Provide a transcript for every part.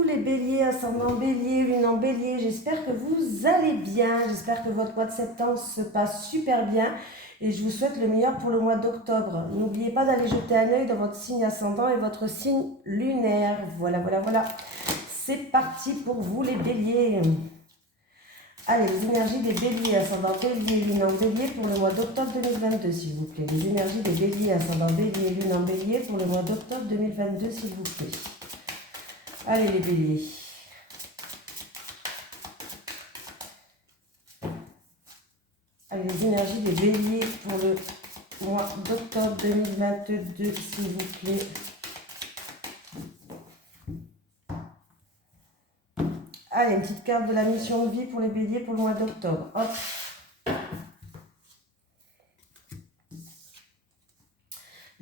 vous les béliers, ascendant bélier, lune en bélier, j'espère que vous allez bien, j'espère que votre mois de septembre se passe super bien et je vous souhaite le meilleur pour le mois d'octobre. N'oubliez pas d'aller jeter un œil dans votre signe ascendant et votre signe lunaire. Voilà. C'est parti pour vous les béliers. Allez, les énergies des béliers, ascendant bélier, lune en bélier pour le mois d'octobre 2022, s'il vous plaît. Les énergies des béliers, ascendant bélier, lune en bélier pour le mois d'octobre 2022, s'il vous plaît. Allez, les béliers. Allez, les énergies des béliers pour le mois d'octobre 2022, s'il vous plaît. Allez, une petite carte de la mission de vie pour les béliers pour le mois d'octobre. Hop.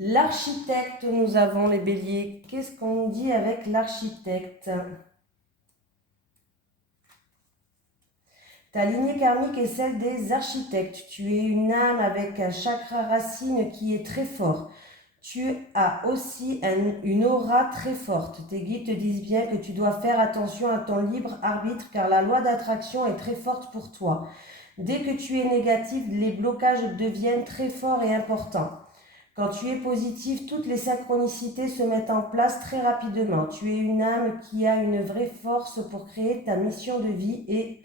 L'architecte, nous avons les béliers. Qu'est-ce qu'on nous dit avec l'architecte? Ta lignée karmique est celle des architectes. Tu es une âme avec un chakra racine qui est très fort. Tu as aussi une aura très forte. Tes guides te disent bien que tu dois faire attention à ton libre arbitre car la loi d'attraction est très forte pour toi. Dès que tu es négatif, les blocages deviennent très forts et importants. Quand tu es positif, toutes les synchronicités se mettent en place très rapidement. Tu es une âme qui a une vraie force pour créer ta mission de vie et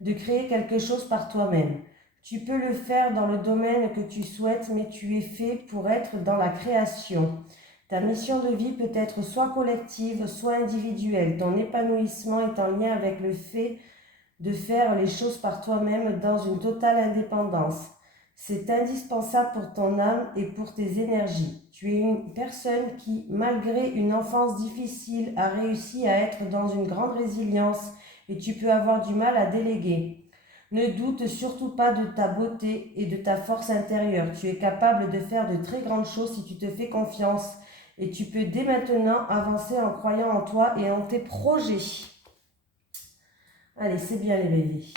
de créer quelque chose par toi-même. Tu peux le faire dans le domaine que tu souhaites, mais tu es fait pour être dans la création. Ta mission de vie peut être soit collective, soit individuelle. Ton épanouissement est en lien avec le fait de faire les choses par toi-même dans une totale indépendance. C'est indispensable pour ton âme et pour tes énergies. Tu es une personne qui, malgré une enfance difficile, a réussi à être dans une grande résilience et tu peux avoir du mal à déléguer. Ne doute surtout pas de ta beauté et de ta force intérieure. Tu es capable de faire de très grandes choses si tu te fais confiance et tu peux dès maintenant avancer en croyant en toi et en tes projets. Allez, c'est bien les béliers.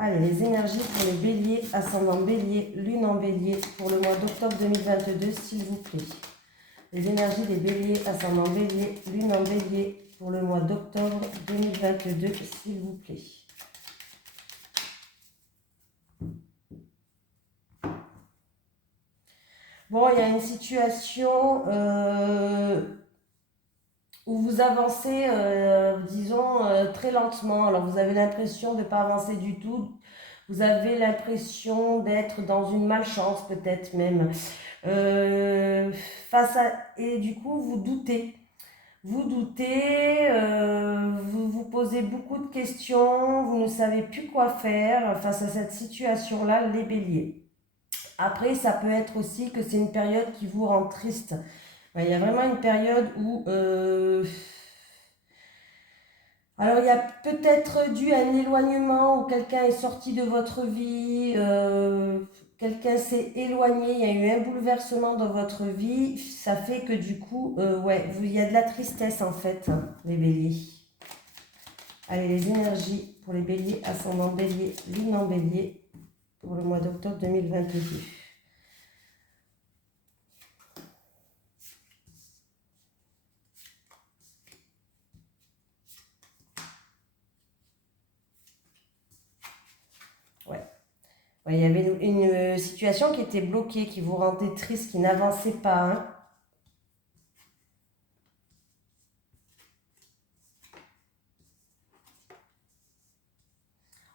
Allez, les énergies pour les béliers, ascendant bélier, lune en bélier pour le mois d'octobre 2022, s'il vous plaît. Les énergies des béliers, ascendant bélier, lune en bélier pour le mois d'octobre 2022, s'il vous plaît. Bon, il y a une situation où vous avancez, disons, très lentement. Alors, vous avez l'impression de ne pas avancer du tout. Vous avez l'impression d'être dans une malchance, peut-être même. Et du coup, vous doutez. Vous doutez, vous vous posez beaucoup de questions, vous ne savez plus quoi faire face à cette situation-là, les béliers. Après, ça peut être aussi que c'est une période qui vous rend triste. Il y a vraiment une période où... Alors, il y a peut-être dû à un éloignement où quelqu'un est sorti de votre vie, quelqu'un s'est éloigné, il y a eu un bouleversement dans votre vie. Ça fait que du coup, il y a de la tristesse en fait, hein, les béliers. Allez, les énergies pour les béliers, ascendant bélier, lune en bélier, pour le mois d'octobre 2022. Il y avait une situation qui était bloquée, qui vous rendait triste, qui n'avançait pas. Hein.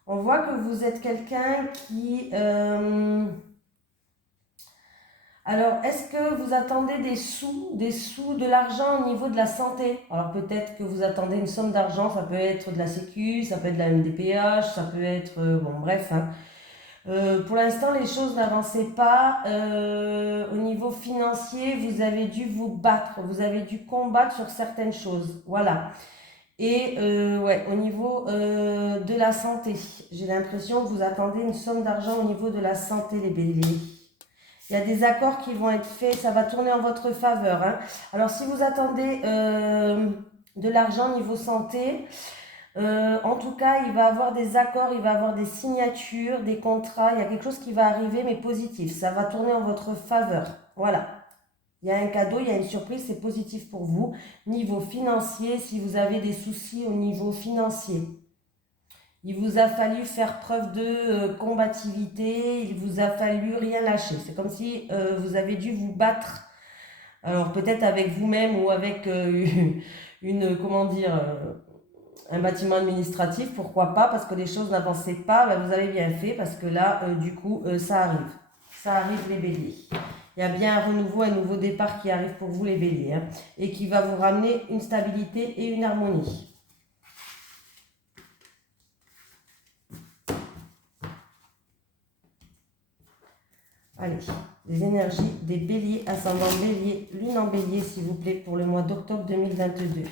On voit que vous êtes quelqu'un qui... Alors, est-ce que vous attendez des sous, de l'argent au niveau de la santé? Alors, peut-être que vous attendez une somme d'argent, ça peut être de la Sécu, ça peut être de la MDPH, ça peut être... bon, bref, hein. Pour l'instant, les choses n'avançaient pas. Au niveau financier, vous avez dû vous battre, vous avez dû combattre sur certaines choses. Voilà. Et au niveau de la santé, j'ai l'impression que vous attendez une somme d'argent au niveau de la santé, les béliers. Il y a des accords qui vont être faits, ça va tourner en votre faveur. Hein. Alors, si vous attendez de l'argent au niveau santé... en tout cas, il va avoir des accords, il va avoir des signatures, des contrats. Il y a quelque chose qui va arriver, mais positif. Ça va tourner en votre faveur. Voilà. Il y a un cadeau, il y a une surprise, c'est positif pour vous. Niveau financier, si vous avez des soucis au niveau financier, il vous a fallu faire preuve de combativité, il vous a fallu rien lâcher. C'est comme si vous avez dû vous battre. Alors peut-être avec vous-même ou avec comment dire, un bâtiment administratif, pourquoi pas, parce que les choses n'avançaient pas, ben, vous avez bien fait, parce que là, du coup, ça arrive. Ça arrive les béliers. Il y a bien un renouveau, un nouveau départ qui arrive pour vous les béliers, hein, et qui va vous ramener une stabilité et une harmonie. Allez, les énergies des béliers, ascendant bélier, lune en bélier, s'il vous plaît, pour le mois d'octobre 2022.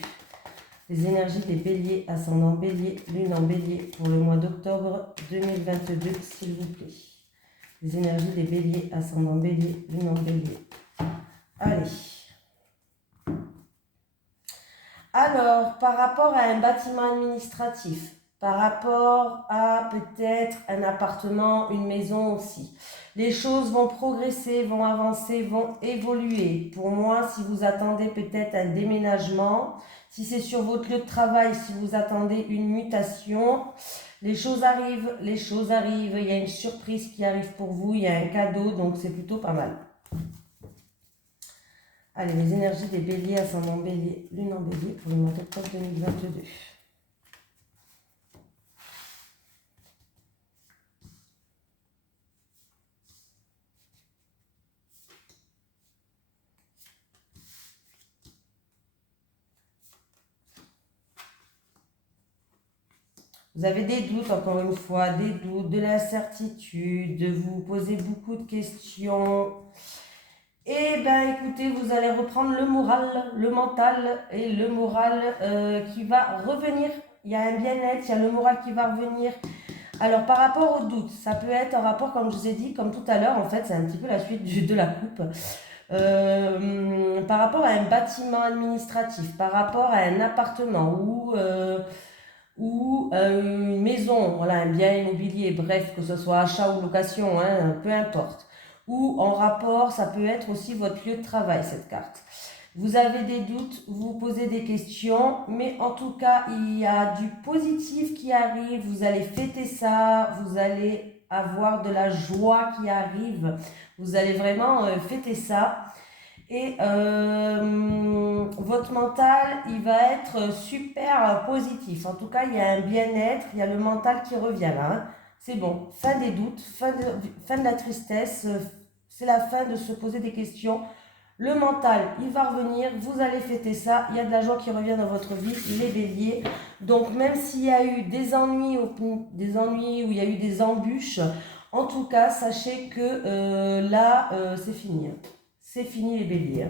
Les énergies des béliers, ascendant bélier, lune en bélier, pour le mois d'octobre 2022, s'il vous plaît. Les énergies des béliers, ascendant bélier, lune en bélier. Allez. Alors, par rapport à un bâtiment administratif, par rapport à peut-être un appartement, une maison aussi, les choses vont progresser, vont avancer, vont évoluer. Pour moi, si vous attendez peut-être un déménagement, si c'est sur votre lieu de travail, si vous attendez une mutation, les choses arrivent, il y a une surprise qui arrive pour vous, il y a un cadeau, donc c'est plutôt pas mal. Allez, les énergies des béliers, ascendant bélier, lune en bélier pour le mois d'octobre 2022. Vous avez des doutes, encore une fois, des doutes, de l'incertitude, vous posez beaucoup de questions. Et ben écoutez, vous allez reprendre le moral, le mental et le moral qui va revenir. Il y a un bien-être, il y a le moral qui va revenir. Alors par rapport aux doutes, ça peut être un rapport, comme je vous ai dit, comme tout à l'heure, en fait, c'est un petit peu la suite de la coupe. Par rapport à un bâtiment administratif, par rapport à un appartement ou une maison, voilà, un bien immobilier, bref, que ce soit achat ou location, hein, peu importe. Ou en rapport, ça peut être aussi votre lieu de travail, cette carte. Vous avez des doutes, vous posez des questions, mais en tout cas, il y a du positif qui arrive, vous allez fêter ça, vous allez avoir de la joie qui arrive, vous allez vraiment fêter ça. Et votre mental, il va être super positif. En tout cas, il y a un bien-être, il y a le mental qui revient là, hein. C'est bon, fin des doutes, fin de la tristesse, c'est la fin de se poser des questions. Le mental, il va revenir, vous allez fêter ça, il y a de la joie qui revient dans votre vie, les béliers. Donc même s'il y a eu des ennuis ou il y a eu des embûches, en tout cas, sachez que là, c'est fini. C'est fini les béliers.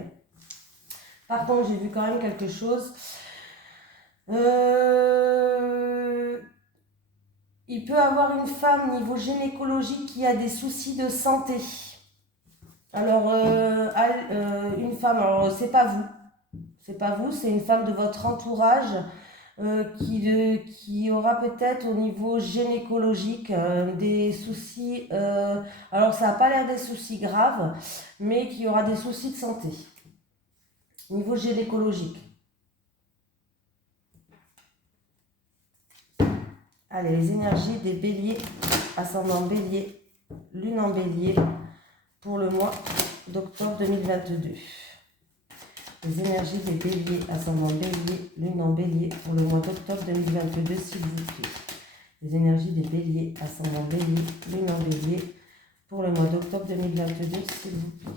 Par contre, j'ai vu quand même quelque chose. Il peut avoir une femme niveau gynécologique qui a des soucis de santé. Alors, une femme, alors c'est pas vous. C'est pas vous, c'est une femme de votre entourage qui aura peut-être au niveau gynécologique des soucis, alors ça n'a pas l'air des soucis graves, mais qui aura des soucis de santé, niveau gynécologique. Allez, les énergies des béliers, ascendant bélier, lune en bélier, pour le mois d'octobre 2022. Les énergies des béliers, ascendant bélier, lune en bélier, pour le mois d'octobre 2022, s'il vous plaît. Les énergies des béliers, ascendant bélier, lune en bélier, pour le mois d'octobre 2022, s'il vous plaît.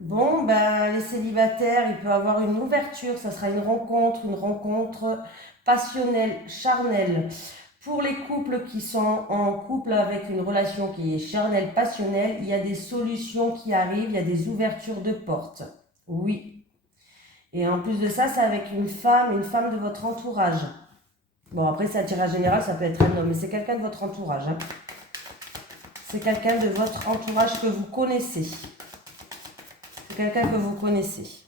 Bon, ben, les célibataires, il peut y avoir une ouverture, ça sera une rencontre passionnelle, charnelle. Pour les couples qui sont en couple avec une relation qui est charnelle, passionnelle, il y a des solutions qui arrivent, il y a des ouvertures de portes. Oui. Et en plus de ça, c'est avec une femme de votre entourage. Bon, après, c'est un tirage général, ça peut être un homme, mais c'est quelqu'un de votre entourage. Hein. C'est quelqu'un de votre entourage que vous connaissez. C'est quelqu'un que vous connaissez.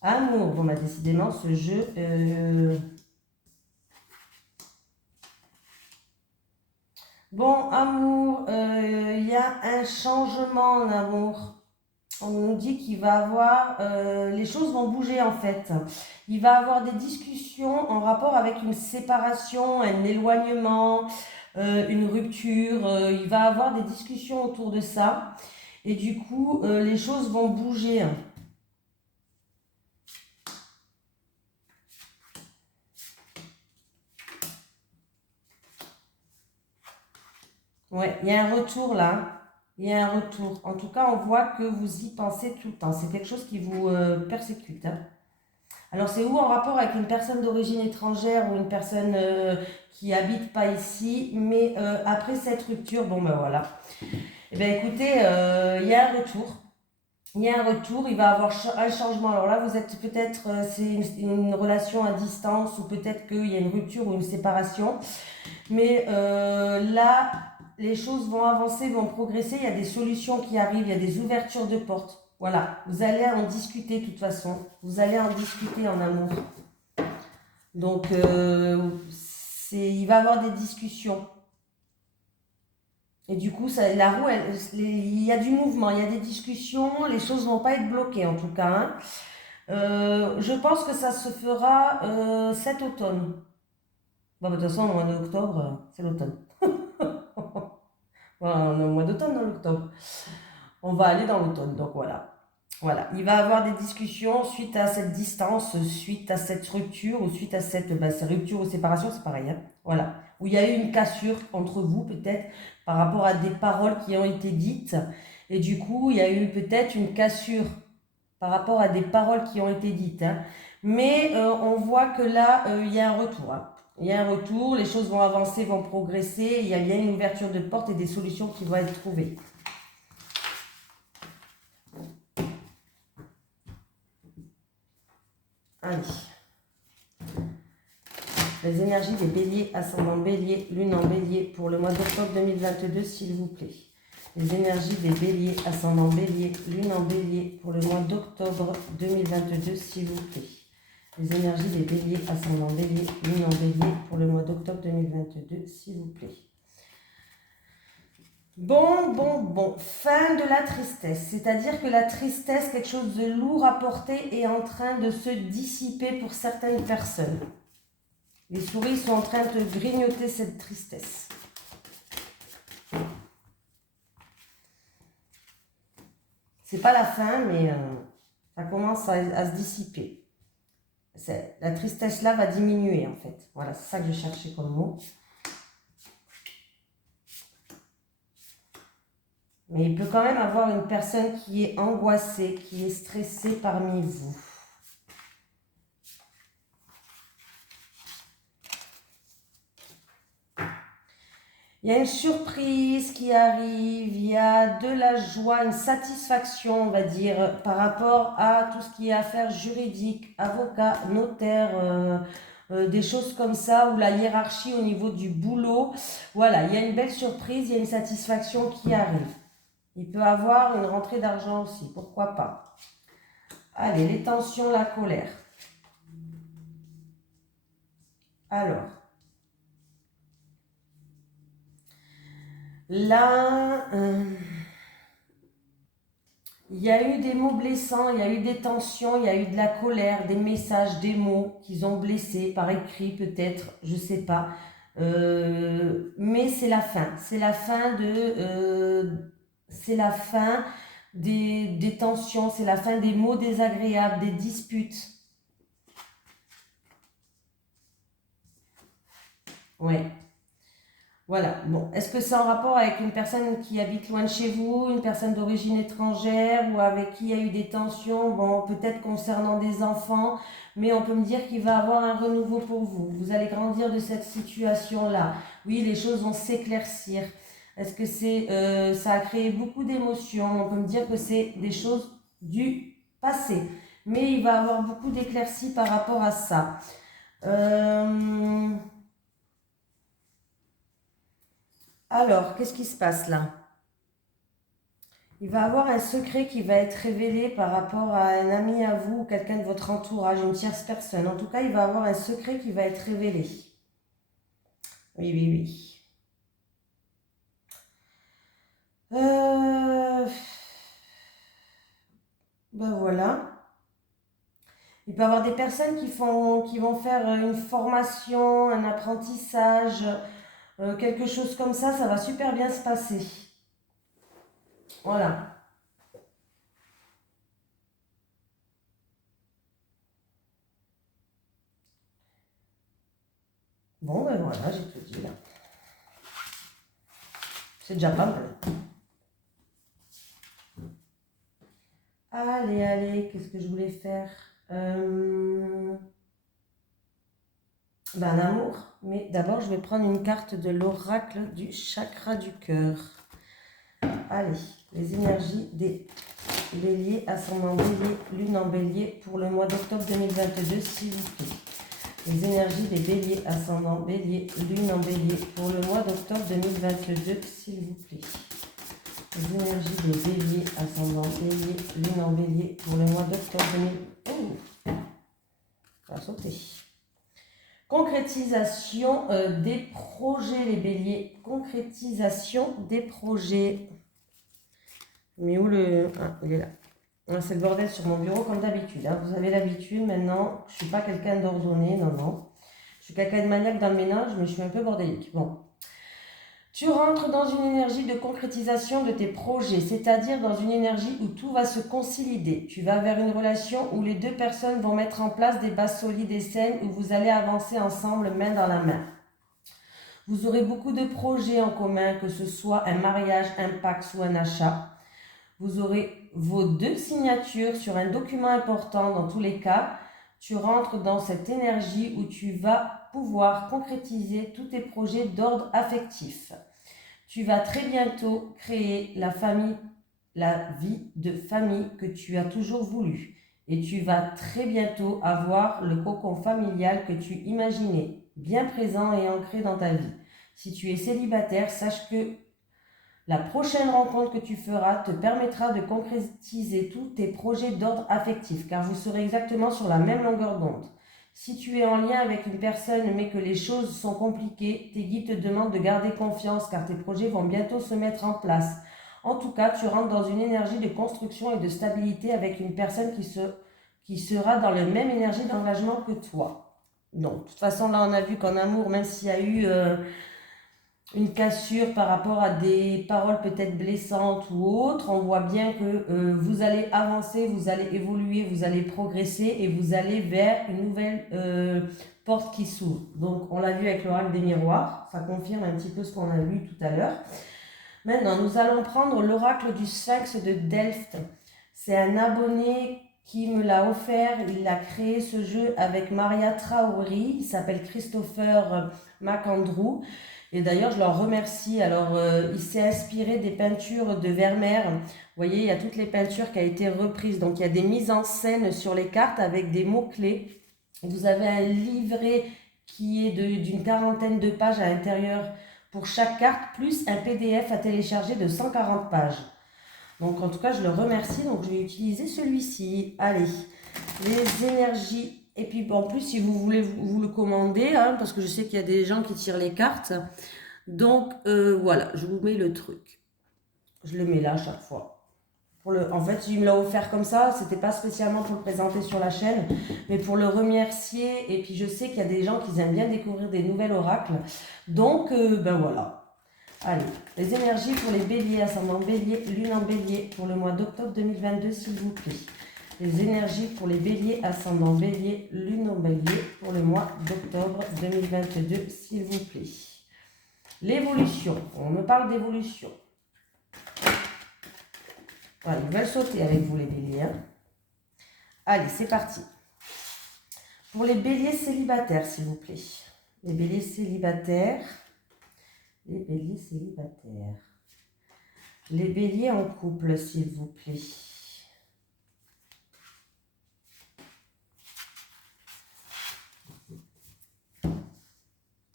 Amour, bon, bah, décidément, ce jeu... Bon, amour, il y a un changement en amour. On nous dit qu'il va avoir... les choses vont bouger en fait. Il va avoir des discussions en rapport avec une séparation, un éloignement, une rupture. Il va avoir des discussions autour de ça. Et du coup, les choses vont bouger. Ouais, il y a un retour là. Il y a un retour. En tout cas, on voit que vous y pensez tout le temps. C'est quelque chose qui vous persécute, hein. Alors, c'est où en rapport avec une personne d'origine étrangère ou une personne qui habite pas ici, mais après cette rupture, bon ben voilà. Eh bien écoutez, il y a un retour. Il y a un retour, il va y avoir un changement. Alors là, vous êtes peut-être, c'est une relation à distance ou peut-être qu'il y a une rupture ou une séparation. Mais là, les choses vont avancer, vont progresser. Il y a des solutions qui arrivent, il y a des ouvertures de portes. Voilà, vous allez en discuter de toute façon. Vous allez en discuter en amour. Donc, il va y avoir des discussions. Et du coup, ça, la roue, il y a du mouvement, il y a des discussions. Les choses ne vont pas être bloquées en tout cas, hein. Je pense que ça se fera cet automne. Bon, bah, de toute façon, au mois d'octobre, c'est l'automne. Voilà, on est au mois d'automne dans l'octobre. On va aller dans l'automne, donc voilà. Voilà, il va y avoir des discussions suite à cette distance, suite à cette rupture ou suite à cette rupture ou séparation, c'est pareil, hein. Voilà, où il y a eu une cassure entre vous peut-être par rapport à des paroles qui ont été dites et du coup il y a eu peut-être une cassure par rapport à des paroles qui ont été dites, hein. Mais on voit que là il y a un retour, hein. Il y a un retour, les choses vont avancer, vont progresser, il y a bien une ouverture de porte et des solutions qui vont être trouvées. Allez. Les énergies des béliers, ascendant bélier, lune en bélier pour le mois d'octobre 2022, s'il vous plaît. Les énergies des béliers, ascendant bélier, lune en bélier pour le mois d'octobre 2022, s'il vous plaît. Les énergies des béliers, ascendant bélier, lune en bélier pour le mois d'octobre 2022, s'il vous plaît. Bon. Fin de la tristesse. C'est-à-dire que la tristesse, quelque chose de lourd à porter, est en train de se dissiper pour certaines personnes. Les souris sont en train de grignoter cette tristesse. C'est pas la fin, mais ça commence à se dissiper. La tristesse là va diminuer en fait. Voilà, c'est ça que je cherchais comme mot. Mais il peut quand même avoir une personne qui est angoissée, qui est stressée parmi vous. Il y a une surprise qui arrive, il y a de la joie, une satisfaction, on va dire, par rapport à tout ce qui est affaires juridiques, avocat, notaire, des choses comme ça, ou la hiérarchie au niveau du boulot. Voilà, il y a une belle surprise, il y a une satisfaction qui arrive. Il peut avoir une rentrée d'argent aussi, pourquoi pas. Allez, les tensions, la colère. Alors, là... il y a eu des mots blessants, il y a eu des tensions, il y a eu de la colère, des messages, des mots qu'ils ont blessés, par écrit peut-être, je ne sais pas. Mais c'est la fin. C'est la fin des tensions, c'est la fin des mots désagréables, des disputes. Ouais. Voilà, bon, est-ce que c'est en rapport avec une personne qui habite loin de chez vous, une personne d'origine étrangère ou avec qui il y a eu des tensions, bon, peut-être concernant des enfants, mais on peut me dire qu'il va y avoir un renouveau pour vous. Vous allez grandir de cette situation-là. Oui, les choses vont s'éclaircir. Est-ce que ça a créé beaucoup d'émotions? On peut me dire que c'est des choses du passé, mais il va y avoir beaucoup d'éclaircies par rapport à ça. Alors, qu'est-ce qui se passe là? Il va avoir un secret qui va être révélé par rapport à un ami à vous ou quelqu'un de votre entourage, une tierce personne. En tout cas, il va avoir un secret qui va être révélé. Oui, oui, oui. Ben voilà. Il peut y avoir des personnes qui vont faire une formation, un apprentissage, quelque chose comme ça va super bien se passer. Voilà. Bon, ben voilà, j'ai tout dit là. C'est déjà pas mal. Allez, allez, qu'est-ce que je voulais faire Ben, l'amour. Mais d'abord, je vais prendre une carte de l'oracle du chakra du cœur. Allez, les énergies des béliers, ascendant bélier, lune en bélier pour le mois d'octobre 2022, s'il vous plaît. Les énergies des béliers, ascendant bélier, lune en bélier pour le mois d'octobre 2022, s'il vous plaît. Les énergies des béliers, ascendant bélier, lune en bélier pour le mois d'octobre 2022. Oh, ça va sauter. Concrétisation des projets, les béliers. Concrétisation des projets. Mais où le... Ah, il est là. Ah, c'est le bordel sur mon bureau comme d'habitude. Hein. Vous avez l'habitude maintenant. Je ne suis pas quelqu'un d'ordonné, non, non. Je suis quelqu'un de maniaque dans le ménage, mais je suis un peu bordélique. Bon. Tu rentres dans une énergie de concrétisation de tes projets, c'est-à-dire dans une énergie où tout va se consolider. Tu vas vers une relation où les deux personnes vont mettre en place des bases solides et saines, où vous allez avancer ensemble main dans la main. Vous aurez beaucoup de projets en commun, que ce soit un mariage, un Pacs ou un achat. Vous aurez vos deux signatures sur un document important dans tous les cas. Tu rentres dans cette énergie où tu vas pouvoir concrétiser tous tes projets d'ordre affectif. Tu vas très bientôt créer la vie de famille que tu as toujours voulu. Et tu vas très bientôt avoir le cocon familial que tu imaginais, bien présent et ancré dans ta vie. Si tu es célibataire, sache que la prochaine rencontre que tu feras te permettra de concrétiser tous tes projets d'ordre affectif, car vous serez exactement sur la même longueur d'onde. Si tu es en lien avec une personne mais que les choses sont compliquées, tes guides te demandent de garder confiance car tes projets vont bientôt se mettre en place. En tout cas, tu rentres dans une énergie de construction et de stabilité avec une personne qui sera dans la même énergie d'engagement que toi. Donc, de toute façon, là, on a vu qu'en amour, même s'il y a eu une cassure par rapport à des paroles peut-être blessantes ou autres, on voit bien que vous allez avancer, vous allez évoluer, vous allez progresser et vous allez vers une nouvelle porte qui s'ouvre. Donc on l'a vu avec l'oracle des miroirs, ça confirme un petit peu ce qu'on a vu tout à l'heure. Maintenant, nous allons prendre l'oracle du Sphinx de Delft. C'est un abonné qui me l'a offert, il a créé ce jeu avec Maria Traoré, il s'appelle Christopher McAndrew. Et d'ailleurs, je leur remercie. Alors, il s'est inspiré des peintures de Vermeer. Vous voyez, il y a toutes les peintures qui ont été reprises. Donc, il y a des mises en scène sur les cartes avec des mots-clés. Vous avez un livret qui est d'une quarantaine de pages à l'intérieur pour chaque carte, plus un PDF à télécharger de 140 pages. Donc, en tout cas, je le remercie. Donc, je vais utiliser celui-ci. Allez, les énergies. Et puis, en plus, si vous voulez vous le commander, hein, parce que je sais qu'il y a des gens qui tirent les cartes. Donc, voilà, je vous mets le truc. Je le mets là à chaque fois. En fait, il me l'a offert comme ça. C'était pas spécialement pour le présenter sur la chaîne, mais pour le remercier. Et puis, je sais qu'il y a des gens qui aiment bien découvrir des nouvelles oracles. Donc, ben voilà. Allez, les énergies pour les béliers, ascendant bélier, lune en bélier, pour le mois d'octobre 2022, s'il vous plaît. Les énergies pour les béliers, ascendant bélier, lune en bélier, pour le mois d'octobre 2022, s'il vous plaît. L'évolution, on me parle d'évolution. Voilà, ils veulent sauter avec vous les béliers. Hein. Allez, c'est parti. Pour les béliers célibataires, s'il vous plaît. Les béliers célibataires. Les béliers célibataires. Les béliers en couple, s'il vous plaît.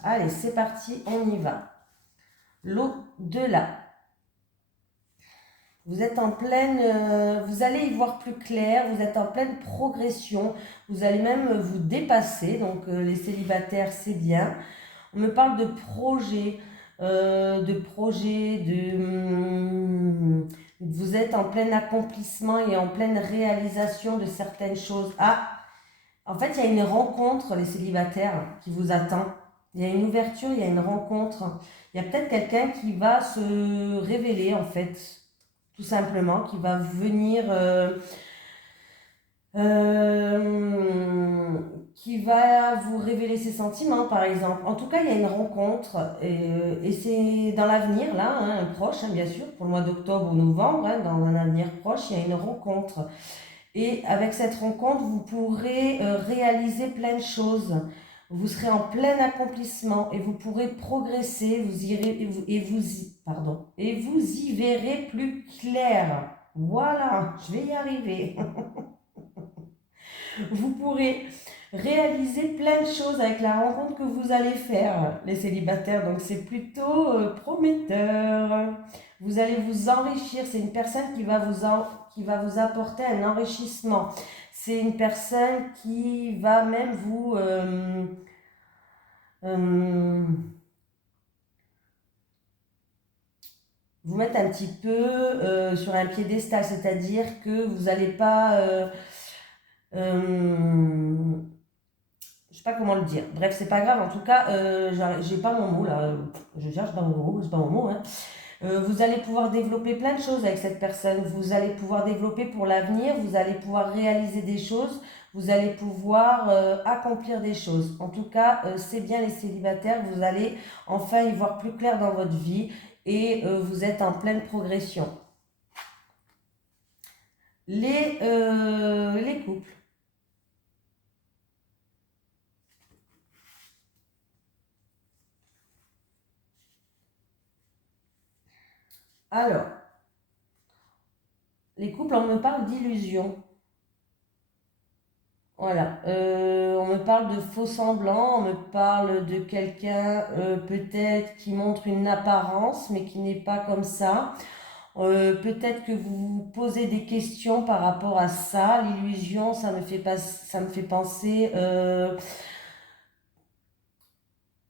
Allez, c'est parti, on y va. L'au-delà. Vous êtes en pleine, vous allez y voir plus clair, vous êtes en pleine progression, vous allez même vous dépasser, donc les célibataires, c'est bien. On me parle de vous êtes en plein accomplissement et en pleine réalisation de certaines choses. Ah, en fait, il y a une rencontre, les célibataires, qui vous attend. Il y a une ouverture, il y a une rencontre. Il y a peut-être quelqu'un qui va se révéler, en fait, tout simplement, qui va venir, euh, qui va vous révéler ses sentiments, par exemple. En tout cas, il y a une rencontre, et c'est dans l'avenir, là, hein, proche, hein, bien sûr, pour le mois d'octobre ou novembre, hein, dans un avenir proche, il y a une rencontre. Et avec cette rencontre, vous pourrez réaliser plein de choses. Vous serez en plein accomplissement et vous pourrez progresser. Vous irez et vous y verrez plus clair. Voilà, je vais y arriver. Vous pourrez réaliser plein de choses avec la rencontre que vous allez faire, les célibataires. Donc c'est plutôt prometteur. Vous allez vous enrichir. C'est une personne qui va vous apporter un enrichissement. C'est une personne qui va même euh, vous mettre un petit peu sur un piédestal. C'est-à-dire que vous n'allez pas... euh, je sais pas comment le dire. Bref, c'est pas grave. En tout cas, j'ai pas mon mot là. Je cherche pas mon mot, c'est pas mon mot, hein. Vous allez pouvoir développer plein de choses avec cette personne. Vous allez pouvoir développer pour l'avenir. Vous allez pouvoir réaliser des choses. Vous allez pouvoir accomplir des choses. En tout cas, c'est bien les célibataires. Vous allez enfin y voir plus clair dans votre vie et vous êtes en pleine progression. Les couples. Alors, les couples, on me parle d'illusion. Voilà, on me parle de faux semblants, on me parle de quelqu'un peut-être qui montre une apparence mais qui n'est pas comme ça. Peut-être que vous vous posez des questions par rapport à ça. L'illusion, ça me fait penser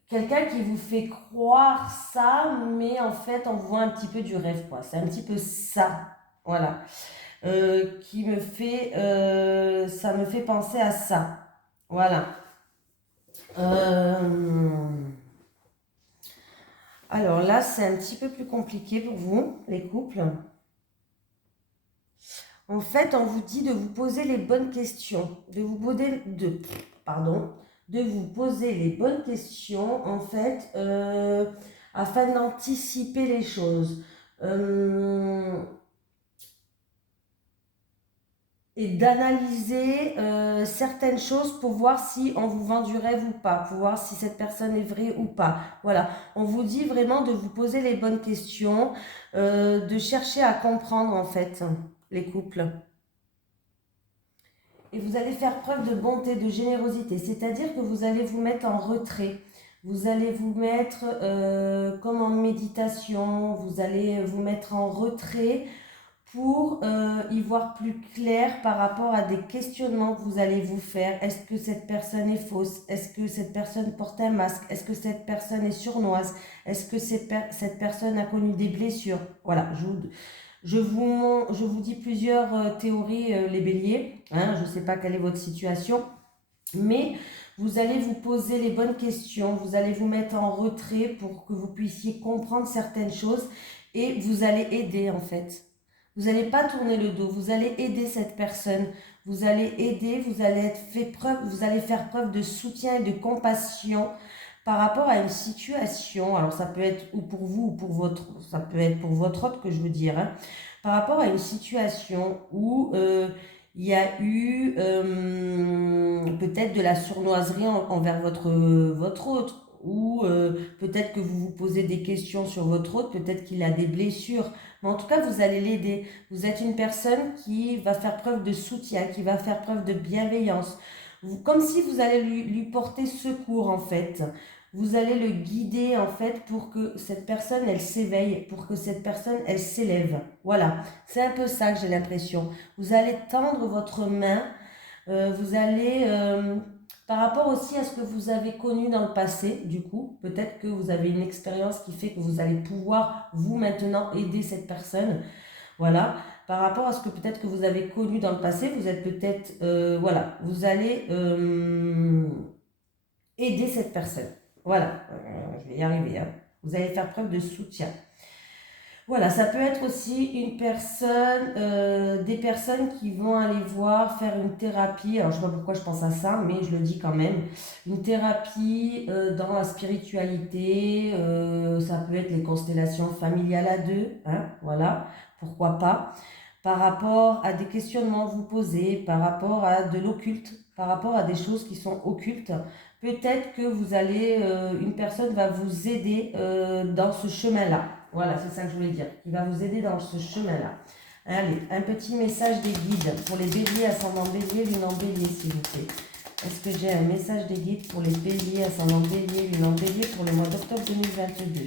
quelqu'un qui vous fait croire ça, mais en fait on voit un petit peu du rêve, quoi. C'est un petit peu ça, voilà. Ça me fait penser à ça. Voilà. Euh, alors là, c'est un petit peu plus compliqué pour vous, les couples. En fait, on vous dit de vous poser les bonnes questions, pardon, de vous poser les bonnes questions, en fait, afin d'anticiper les choses. Et d'analyser certaines choses pour voir si on vous vend du rêve ou pas, pour voir si cette personne est vraie ou pas. Voilà, on vous dit vraiment de vous poser les bonnes questions, de chercher à comprendre en fait les couples. Et vous allez faire preuve de bonté, de générosité, c'est-à-dire que vous allez vous mettre en retrait. Vous allez vous mettre comme en méditation, vous allez vous mettre en retrait pour y voir plus clair par rapport à des questionnements que vous allez vous faire. Est-ce que cette personne est fausse? Est-ce que cette personne porte un masque? Est-ce que cette personne est sournoise? Est-ce que cette personne a connu des blessures? Voilà, je vous dis plusieurs théories, les béliers. Hein, je ne sais pas quelle est votre situation, mais vous allez vous poser les bonnes questions, vous allez vous mettre en retrait pour que vous puissiez comprendre certaines choses et vous allez aider en fait. Vous n'allez pas tourner le dos, vous allez aider cette personne, vous allez aider, vous allez faire preuve de soutien et de compassion par rapport à une situation. Alors ça peut être ou pour vous ou pour ça peut être pour votre autre que je veux dire, hein, par rapport à une situation où il y a eu peut-être de la sournoiserie envers votre autre, ou peut-être que vous vous posez des questions sur votre autre, peut-être qu'il a des blessures, mais en tout cas vous allez l'aider. Vous êtes une personne qui va faire preuve de soutien, qui va faire preuve de bienveillance, comme si vous allez lui porter secours en fait. vous allez le guider en fait pour que cette personne, elle s'éveille, pour que cette personne, elle s'élève. Voilà, c'est un peu ça que j'ai l'impression. Vous allez tendre votre main, vous allez, par rapport aussi à ce que vous avez connu dans le passé, du coup, peut-être que vous avez une expérience qui fait que vous allez pouvoir, vous maintenant, aider cette personne. Voilà, par rapport à ce que peut-être que vous avez connu dans le passé, vous êtes peut-être, voilà, vous allez aider cette personne. Voilà, je vais y arriver, hein. Vous allez faire preuve de soutien. Voilà, ça peut être aussi une personne, des personnes qui vont aller voir, faire une thérapie. Alors, je ne sais pas pourquoi je pense à ça, mais je le dis quand même. Une thérapie dans la spiritualité, ça peut être les constellations familiales à deux, hein, voilà, pourquoi pas. Par rapport à des questionnements que vous posez, par rapport à de l'occulte, par rapport à des choses qui sont occultes, peut-être que vous allez, une personne va vous aider dans ce chemin-là. Voilà, c'est ça que je voulais dire, qui va vous aider dans ce chemin-là. Allez, un petit message des guides pour les béliers, ascendant bélier, lune en bélier, s'il vous plaît. Est-ce que j'ai un message des guides pour les béliers, ascendant bélier, lune en bélier pour le mois d'octobre 2022?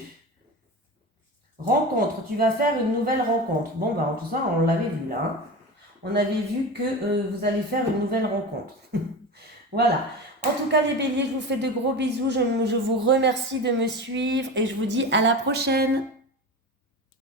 Rencontre, tu vas faire une nouvelle rencontre. Bon, bah, en tout ça, on l'avait vu là, hein. On avait vu que vous allez faire une nouvelle rencontre. Voilà. En tout cas, les béliers, je vous fais de gros bisous. Je vous remercie de me suivre et je vous dis à la prochaine.